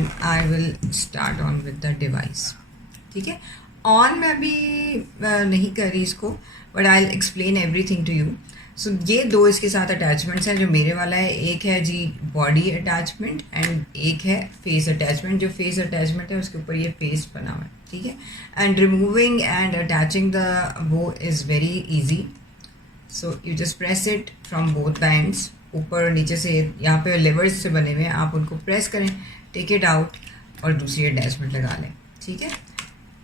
And I will start on with the device. ठीक है, on मैं अभी नहीं कर रही इसको, but I will explain everything to you. So ये दो इसके साथ अटैचमेंट्स हैं. जो मेरे वाला है, एक है जी बॉडी अटैचमेंट एंड एक है फेस अटैचमेंट. जो फेस अटैचमेंट है उसके ऊपर ये फेस बना हुआ है. ठीक है, and removing and attaching the वो is very easy. So you just press it from both the ends. ऊपर और नीचे से यहाँ पे लेवर्स से बने हुए हैं, आप उनको प्रेस करें, टेक इट आउट और दूसरी अटैचमेंट लगा लें. ठीक है,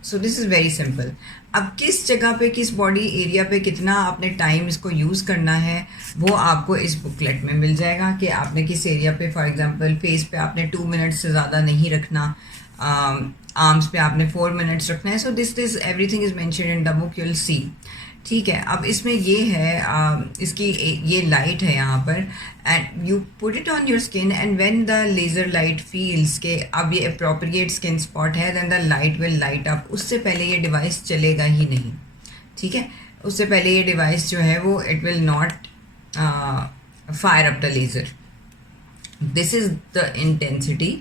so this is very simple. अब किस जगह पे, किस बॉडी एरिया पे कितना आपने टाइम इसको यूज़ करना है वो आपको इस बुकलेट में मिल जाएगा कि आपने किस एरिया पे, फॉर एग्जांपल फेस पे आपने 2 मिनट्स से ज़्यादा नहीं रखना, आर्म्स पे आपने 4 मिनट्स रखना है. So this everything is mentioned in the book, you will see. ठीक है, अब इसमें ये है इसकी ये लाइट है यहाँ पर, and you put it on your skin and when the laser light feels के अब ये अप्रोप्रिएट स्किन स्पॉट है, then the light will light up. उससे पहले ये डिवाइस चलेगा ही नहीं. ठीक है, उससे पहले ये डिवाइस जो है वो it will not fire up the laser. This is the intensity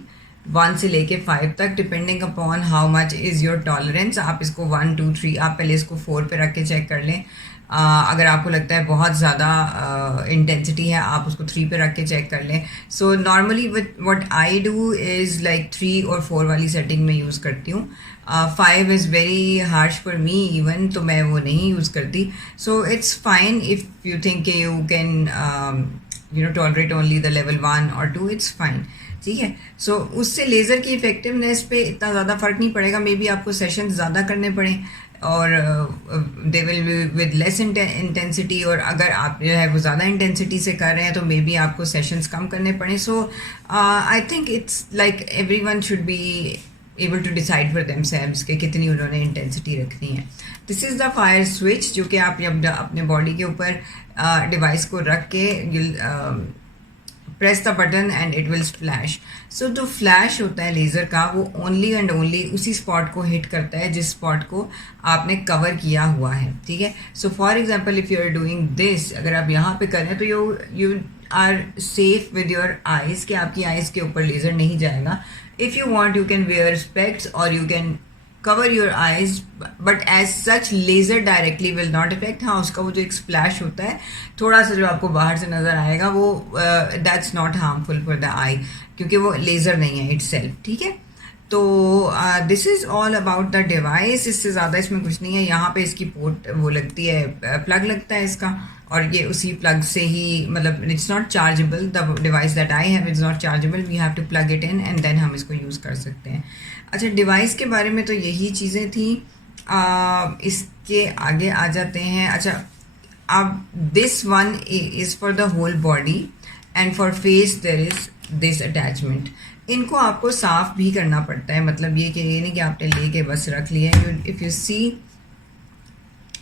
1 से लेके 5 तक, depending upon how much is your tolerance. आप इसको 1 2 3, आप पहले इसको 4 पे रख के चेक कर लें. अगर आपको लगता है बहुत ज़्यादा इंटेंसिटी है, आप उसको 3 पे रख के चेक कर लें. So normally what I do is like 3 और 4 वाली सेटिंग में यूज़ करती हूँ. 5 is very harsh for me even, तो मैं वो नहीं यूज़ करती. So it's fine if you think you can tolerate only the level 1 और 2, इट्स फाइन. ठीक है, सो उससे लेज़र की इफेक्टिवनेस पे इतना ज़्यादा फ़र्क नहीं पड़ेगा. मे बी आपको सेशन ज़्यादा करने पड़े और they will be with less intensity, और अगर आप जो है वो ज़्यादा इंटेंसिटी से कर रहे हैं तो मे बी आपको सेशंस कम करने पड़े. So I think it's like every one should be able to decide for themselves कि कितनी उन्होंने इंटेंसिटी रखनी है. This is the fire switch, जो कि आप जब अपने बॉडी के ऊपर डिवाइस को रख के press the button and it will flash. So जो फ्लैश होता है लेज़र का, वो ओनली एंड ओनली उसी स्पॉट को हिट करता है जिस स्पॉट को आपने कवर किया हुआ है. ठीक है, so for example if you are doing this, अगर आप यहाँ पे करें तो you are safe with your eyes कि आपकी आइज़ के ऊपर लेज़र नहीं जाएगा. If you want you can wear specs और you can cover your eyes, but as such laser directly will not affect. हाँ, उसका वो जो एक splash होता है थोड़ा सा जो आपको बाहर से नज़र आएगा, वो that's not harmful for the eye, क्योंकि वो लेज़र नहीं है itself. ठीक है, तो this is all about the device. इससे ज़्यादा इसमें कुछ नहीं है. यहाँ पे इसकी पोर्ट वो लगती है, प्लग लगता है इसका, और ये उसी प्लग से ही, मतलब it's not chargeable. The device that I have is not chargeable. We have to plug it in and then हम इसको यूज़ कर सकते हैं. अच्छा, डिवाइस के बारे में तो यही चीज़ें थी. इसके आगे आ जाते हैं. अच्छा, अब this one is for the whole body and for face there is this attachment. इनको आपको साफ़ भी करना पड़ता है. मतलब ये कि ये नहीं कि आपने लेके बस रख लिया. इफ़ यू सी,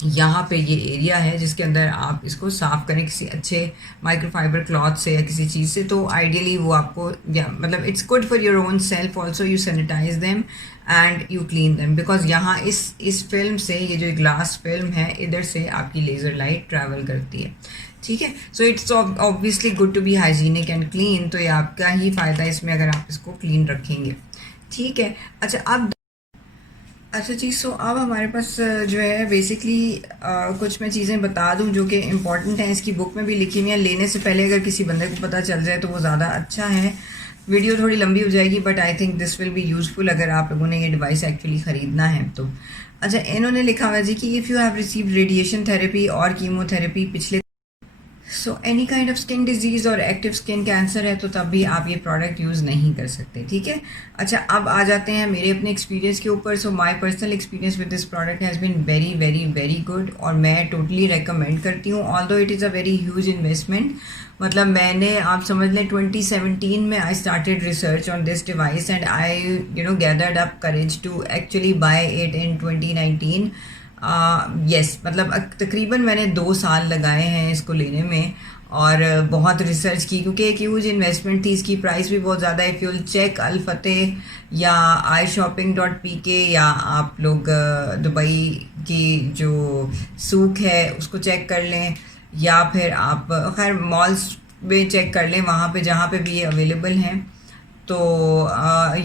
यहाँ पे ये एरिया है जिसके अंदर आप इसको साफ़ करें किसी अच्छे माइक्रोफाइबर क्लॉथ से या किसी चीज़ से, तो आइडियली वो आपको, या मतलब it's good for your own self also. You sanitize them and you clean them, because यहाँ इस फिल्म से, ये जो ग्लास फिल्म है, इधर से आपकी लेज़र लाइट ट्रैवल करती है. ठीक है, so it's obviously good to be hygienic and clean. तो ये आपका ही फ़ायदा इसमें अगर आप इसको क्लीन रखेंगे. ठीक है, अच्छा जी, सो अब हमारे पास जो है बेसिकली कुछ मैं चीज़ें बता दूं जो कि इम्पॉर्टेंट हैं. इसकी बुक में भी लिखी हुई हैं. लेने से पहले अगर किसी बंदे को पता चल जाए तो वो ज़्यादा अच्छा है. वीडियो थोड़ी लंबी हो जाएगी, but I think this will be useful अगर आप लोगों ने ये डिवाइस एक्चुअली ख़रीदना है तो. अच्छा, इन्होंने लिखा हुआ है जी कि if you have received radiation therapy और कीमोथेरेपी पिछले, so any kind of skin disease और एक्टिव स्किन कैंसर है तो तब भी आप ये प्रोडक्ट यूज़ नहीं कर सकते. ठीक है, अच्छा, अब आ जाते हैं मेरे अपने एक्सपीरियंस के ऊपर. So my personal experience with this product has been very very very good, और मैं टोटली रेकमेंड करती हूँ. Although it is a very huge investment. मतलब मैंने, आप समझ लें, 2017 में I started research on this device and I gathered up courage to actually buy it in 2019. Yes, मतलब तकरीबन मैंने 2 साल लगाए हैं इसको लेने में, और बहुत रिसर्च की, क्योंकि एक ह्यूज इन्वेस्टमेंट थी. इसकी प्राइस भी बहुत ज़्यादा है. इफ़ यूल चेक अल फतेह या iShopping.pk, या आप लोग दुबई की जो सूक है उसको चेक कर लें, या फिर आप खैर मॉल्स में चेक कर लें, वहाँ पे जहाँ पे भी ये अवेलेबल हैं. तो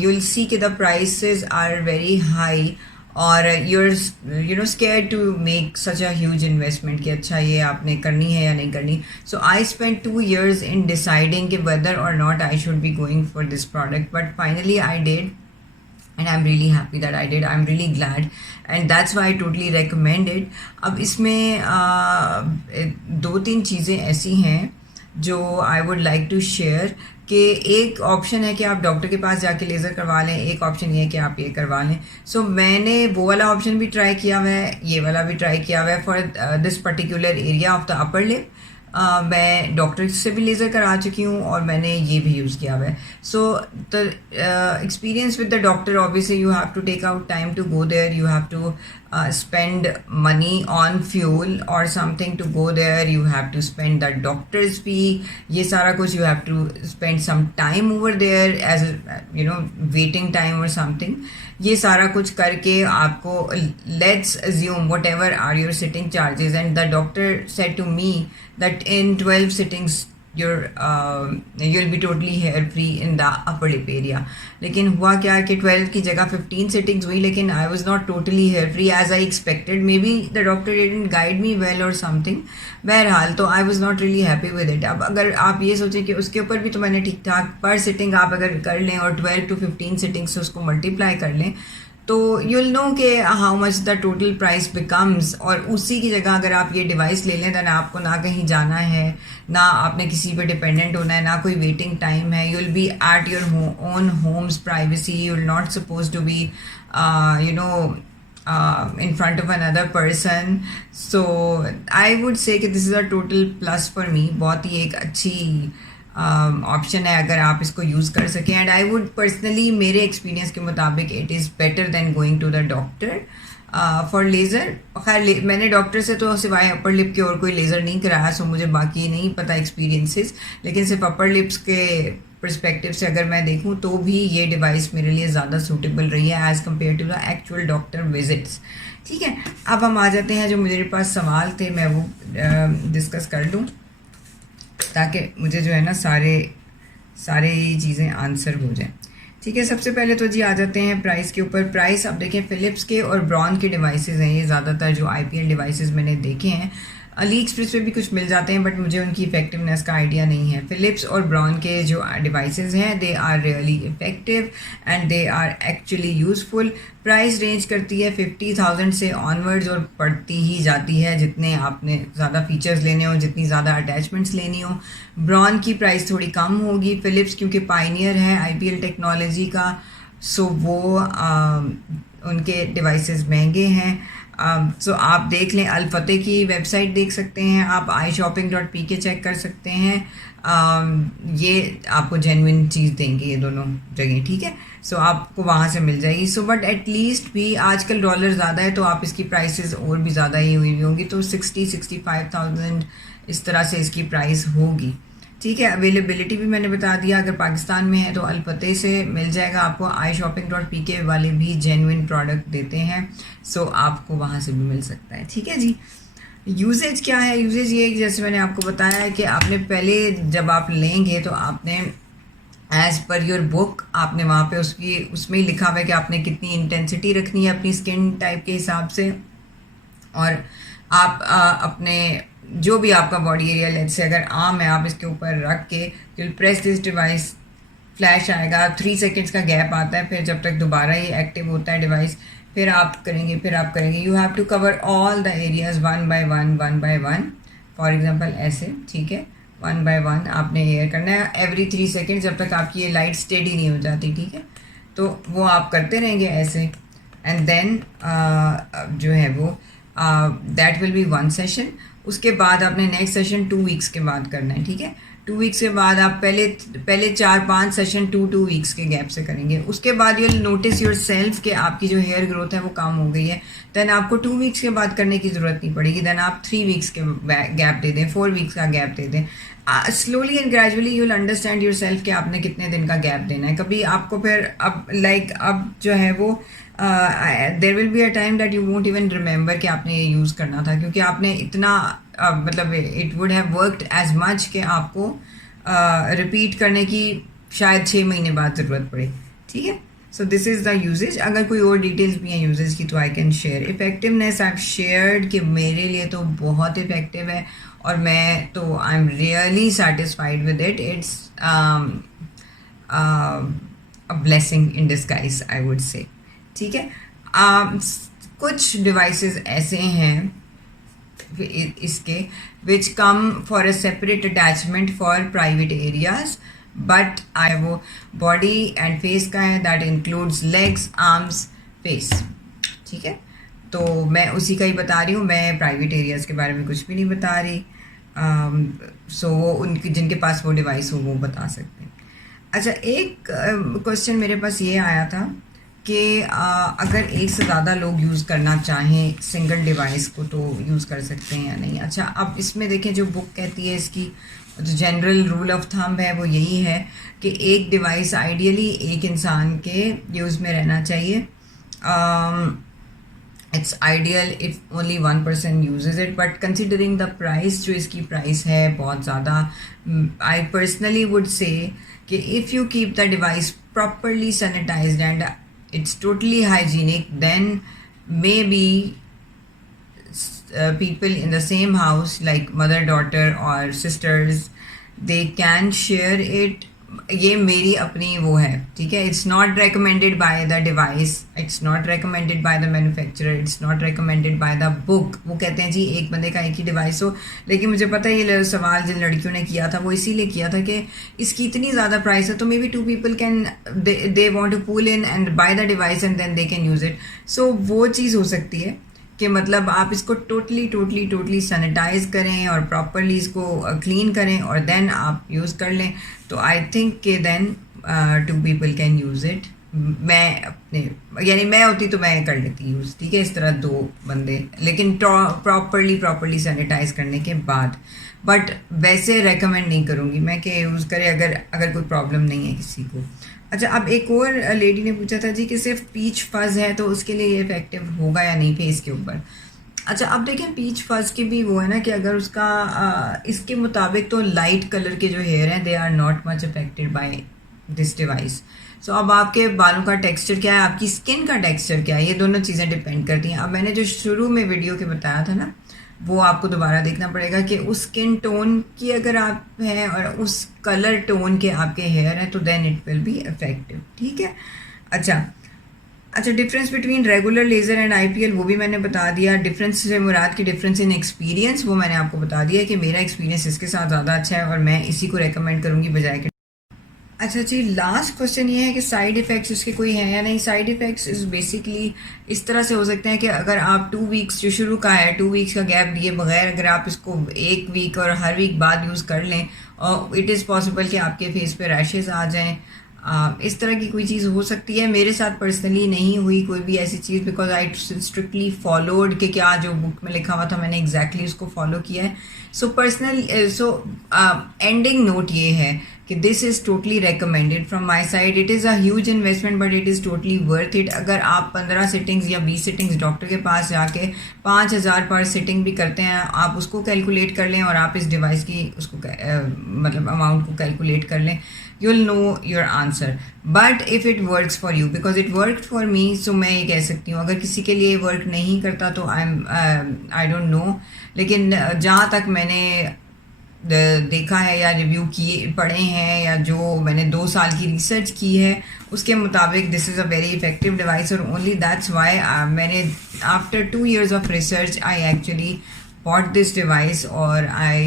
you'll see कि the prices are very high और you're scared to make such a huge investment कि अच्छा ये आपने करनी है या नहीं करनी. So I spent 2 years in deciding कि whether or not I should be going for this product, but finally I did. And I'm really happy that I did. I'm really glad, and that's why I totally recommend it. अब इसमें 2-3 चीज़ें ऐसी हैं जो I would like to share कि एक option है कि आप डॉक्टर के पास जाके लेज़र करवा लें, एक ऑप्शन ये है कि आप ये करवा लें. सो मैंने वो वाला ऑप्शन भी ट्राई किया हुआ है, ये वाला भी ट्राई किया हुआ है for this particular area of the upper lip. मैं डॉक्टर से भी लेज़र करा चुकी हूँ और मैंने ये भी यूज़ किया हुआ है. So the experience with the doctor, obviously you have to take out time to go there, you have to spend money on fuel or something to go there, you have to spend the doctor's fee, ये सारा कुछ you have to spend some time over there as waiting time or something. ये सारा कुछ करके आपको let's assume whatever are your sitting charges, and the doctor said to me that in 12 sittings you'll be totally hair free in the upper lip area. लेकिन हुआ क्या कि 12 की जगह 15 sittings हुई, लेकिन I was not totally hair free as I expected. Maybe the doctor didn't guide me well or something. बहरहाल तो I was not really happy with it. अब अगर आप ये सोचें कि उसके ऊपर भी तो मैंने ठीक ठाक पर सिटिंग आप अगर कर लें और 12 to 15 सिटिंग्स से उसको मल्टीप्लाई कर लें तो यूल नो कि how much the total price becomes. और उसी की जगह अगर आप ये डिवाइस ले लें तो ना आपको ना कहीं जाना है, ना आपने किसी पे डिपेंडेंट होना है, ना कोई वेटिंग टाइम है. You'll be at your own homes privacy. You will not suppose to be in front of another person. So I would say कि this is a total plus for me. बहुत ही एक अच्छी option है अगर आप इसको use कर सकें. एंड आई वुड पर्सनली, मेरे एक्सपीरियंस के मुताबिक it is better than going to the doctor for laser. खैर मैंने डॉक्टर से तो सिवाय अपर लिप के और कोई लेज़र नहीं कराया, सो मुझे बाकी नहीं पता एक्सपीरियंसेस. लेकिन सिर्फ अपर लिप्स के पर्सपेक्टिव से अगर मैं देखूं तो भी ये डिवाइस मेरे लिए ज़्यादा सूटेबल रही है as compare to the actual doctor visits. ठीक है, अब हम आ जाते हैं जो मेरे पास सवाल थे, मैं वो डिस्कस कर लूँ ताकि मुझे जो है ना सारे चीज़ें आंसर हो जाएं. ठीक है, सबसे पहले तो जी आ जाते हैं प्राइस के ऊपर. प्राइस अब देखें, फ़िलिप्स के और ब्रॉन के डिवाइसेस हैं ये ज़्यादातर जो IPL डिवाइसेस मैंने देखे हैं. अली एक्सप्रेस पे भी कुछ मिल जाते हैं बट मुझे उनकी इफेक्टिवनेस का आइडिया नहीं है. फ़िलिप्स और ब्रॉन के जो डिवाइसेस हैं they are really effective and they are actually useful. Price range करती है 50,000 से ऑनवर्ड्स और बढ़ती ही जाती है जितने आपने ज़्यादा फीचर्स लेने हो, जितनी ज़्यादा अटैचमेंट्स लेनी हो. ब्रॉन की प्राइस थोड़ी कम होगी. फ़िलिप्स क्योंकि पायनियर है IPL टेक्नोलॉजी का, सो वो उनके डिवाइसेस महंगे हैं. सो आप देख लें, अल-फतेह की वेबसाइट देख सकते हैं आप, iShopping.pk चेक कर सकते हैं. ये आपको जेन्युइन चीज़ देंगे ये दोनों जगह. ठीक है, सो आपको वहाँ से मिल जाएगी. सो बट एटलीस्ट भी आजकल डॉलर ज़्यादा है तो आप इसकी प्राइसेस और भी ज़्यादा ही हुई होंगी, तो 60-65,000 इस तरह से इसकी प्राइस होगी. ठीक है, अवेलेबिलिटी भी मैंने बता दिया. अगर पाकिस्तान में है तो अल-फतेह से मिल जाएगा आपको. iShopping.pk वाले भी जेन्युइन प्रोडक्ट देते हैं, सो आपको वहाँ से भी मिल सकता है. ठीक है जी. यूजेज क्या है? यूजेज ये जैसे मैंने आपको बताया है कि आपने पहले जब आप लेंगे तो आपने एज़ पर योर बुक आपने वहाँ पे उसमें ही लिखा हुआ है कि आपने कितनी इंटेंसिटी रखनी है अपनी स्किन टाइप के हिसाब से. और आप अपने जो भी आपका बॉडी एरिया, लेट्स से अगर आर्म है, आप इसके ऊपर रख के you press this device, flash आएगा, 3 सेकेंड्स का गैप आता है, फिर जब तक दोबारा ये एक्टिव होता है डिवाइस, फिर आप करेंगे. You have to cover all the areas one by one. For example ऐसे. ठीक है, 1 by 1 आपने एयर करना है एवरी 3 सेकेंड जब तक आपकी ये लाइट स्टेडी नहीं हो जाती. ठीक है, तो वो आप करते रहेंगे ऐसे. एंड देन जो है वो दैट विल बी 1 सेशन. उसके बाद आपने नेक्स्ट सेशन 2 वीक्स के बाद करना है. ठीक है, 2 वीक्स के बाद आप पहले 4-5 सेशन 2 वीक्स के गैप से करेंगे. उसके बाद यूल नोटिस योर सेल्फ कि आपकी जो हेयर ग्रोथ है वो कम हो गई है. देन आपको 2 वीक्स के बाद करने की ज़रूरत नहीं पड़ेगी. देन आप 3 वीक्स के गैप दे दें, 4 वीक्स का गैप दे दें. Slowly and gradually you will understand your self कि आपने कितने दिन का गैप देना है. कभी आपको फिर अब जो है वो there will be a time that you won't even remember कि आपने ये यूज़ करना था, क्योंकि आपने इतना मतलब it would have worked as much कि आपको रिपीट करने की शायद 6 महीने बाद ज़रूरत पड़े, ठीक है। So this is the usages. अगर कोई और डिटेल्स भी हैं यूजेज की तो I can share. Effectiveness I have shared कि मेरे लिए तो बहुत इफेक्टिव है और मैं तो I am really satisfied with it. It's a blessing in disguise I would say, ठीक है। कुछ डिवाइसेस ऐसे हैं इसके which come for a separate attachment for private areas, but I वो बॉडी एंड फेस का है, that includes legs, arms, face, ठीक है। तो मैं उसी का ही बता रही हूँ, मैं प्राइवेट एरियाज़ के बारे में कुछ भी नहीं बता रही। सो वो उनकी जिनके पास वो डिवाइस हो वो बता सकते हैं। अच्छा, एक क्वेश्चन मेरे पास ये आया था कि अगर एक से ज़्यादा लोग यूज़ करना चाहें सिंगल डिवाइस को तो यूज़ कर सकते हैं या नहीं। अच्छा, अब इसमें देखें जो बुक कहती है इसकी जो जनरल रूल ऑफ थंब है वो यही है कि एक डिवाइस आइडियली एक इंसान के यूज़ में रहना चाहिए। It's ideal if only 1% usages it, but considering the price, जो इसकी प्राइस है बहुत ज़्यादा, आई पर्सनली वुड से कि if you keep the device properly sanitised and it's totally hygienic, then maybe people in the same house like mother daughter or sisters they can share it। ये मेरी अपनी वो है, ठीक है। It's not recommended by the device, it's not recommended by the manufacturer, it's not recommended by the book. वो कहते हैं जी एक बंदे का एक ही डिवाइस हो, लेकिन मुझे पता है ये सवाल जिन लड़कियों ने किया था वो इसीलिए किया था कि इसकी इतनी ज़्यादा प्राइस है तो maybe 2 people can they want to pull in and buy the device and then they can use it. So वो चीज़ हो सकती है कि मतलब आप इसको टोटली सैनिटाइज करें और प्रॉपरली इसको क्लीन करें और देन आप यूज़ कर लें, तो आई थिंक कि देन 2 people कैन यूज़ इट। मैं अपने यानी मैं होती तो मैं कर लेती यूज़, ठीक है, इस तरह 2 बंदे, लेकिन प्रॉपरली सैनिटाइज करने के बाद। बट वैसे रेकमेंड नहीं करूँगी मैं कि यूज़ करें अगर कोई प्रॉब्लम नहीं है किसी को। अच्छा, अब एक और लेडी ने पूछा था जी कि सिर्फ पीच फज है तो उसके लिए ये इफेक्टिव होगा या नहीं फेस के ऊपर। अच्छा, अब देखें पीच फज की भी वो है ना कि अगर उसका इसके मुताबिक तो लाइट कलर के जो हेयर हैं they are not much affected by this device. So अब आपके बालों का टेक्सचर क्या है, आपकी स्किन का टेक्सचर क्या है, ये दोनों चीज़ें डिपेंड करती हैं। अब मैंने जो शुरू में वीडियो के बताया था ना वो आपको दोबारा देखना पड़ेगा कि उस स्किन टोन की अगर आप हैं और उस कलर टोन के आपके हेयर हैं तो then it will be effective, ठीक है। अच्छा, difference between regular laser and IPL वो भी मैंने बता दिया। डिफरेंस से मुराद की डिफरेंस इन एक्सपीरियंस वो मैंने आपको बता दिया कि मेरा एक्सपीरियंस इसके साथ ज़्यादा अच्छा है और मैं इसी को रेकमेंड करूँगी बजाय के। अच्छा जी, लास्ट क्वेश्चन ये है कि साइड इफ़ेक्ट्स इसके कोई हैं या नहीं। साइड इफ़ेक्ट्स इज़ बेसिकली इस तरह से हो सकते हैं कि अगर आप 2 weeks जो शुरू का है 2 weeks का गैप दिए बगैर अगर आप इसको 1 week और हर वीक बाद यूज़ कर लें और इट इज़ पॉसिबल कि आपके फेस पे रैशेज़ आ जाएं। इस तरह की कोई चीज़ हो सकती है। मेरे साथ पर्सनली नहीं हुई कोई भी ऐसी चीज़, बिकॉज आई स्ट्रिक्टली फॉलोड कि क्या जो बुक में लिखा हुआ था मैंने एग्जैक्टली उसको फॉलो किया है। सो एंडिंग नोट ये है कि this is totally recommended from my side. It is a huge investment but it is totally worth it. अगर आप 15 सिटिंग्स या 20 सिटिंग्स डॉक्टर के पास जाके 5,000 पर सिटिंग भी करते हैं, आप उसको कैलकुलेट कर लें और आप इस डिवाइस की उसको मतलब अमाउंट को कैलकुलेट कर लें, you will know your answer. But if it works for you, because it work for me, so मैं ये कह सकती हूँ। अगर किसी के लिए वर्क नहीं करता तो आई डोंट नो, लेकिन जहाँ तक मैंने देखा है या रिव्यू किए पढ़े हैं या जो मैंने 2 साल की रिसर्च की है उसके मुताबिक this is a very effective device. और ओनली दैट्स वाई मैंने after 2 years of research I actually bought this device और I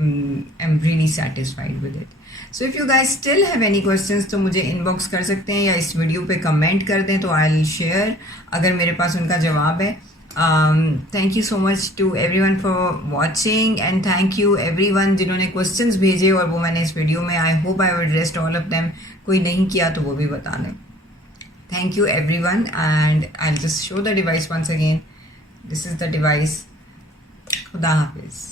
am really satisfied with it. So if you guys still have any questions तो मुझे inbox कर सकते हैं या इस वीडियो पे कमेंट कर दें तो आई विल शेयर अगर मेरे पास उनका जवाब है। Thank you so much to everyone for watching and thank you everyone जिन्होंने questions भेजे और वो मैंने इस वीडियो में I hope I addressed all of them। कोई नहीं किया तो वो भी बता दें। Thank you everyone and I'll just show the device once again। This is the device। खुदा हाफिज़।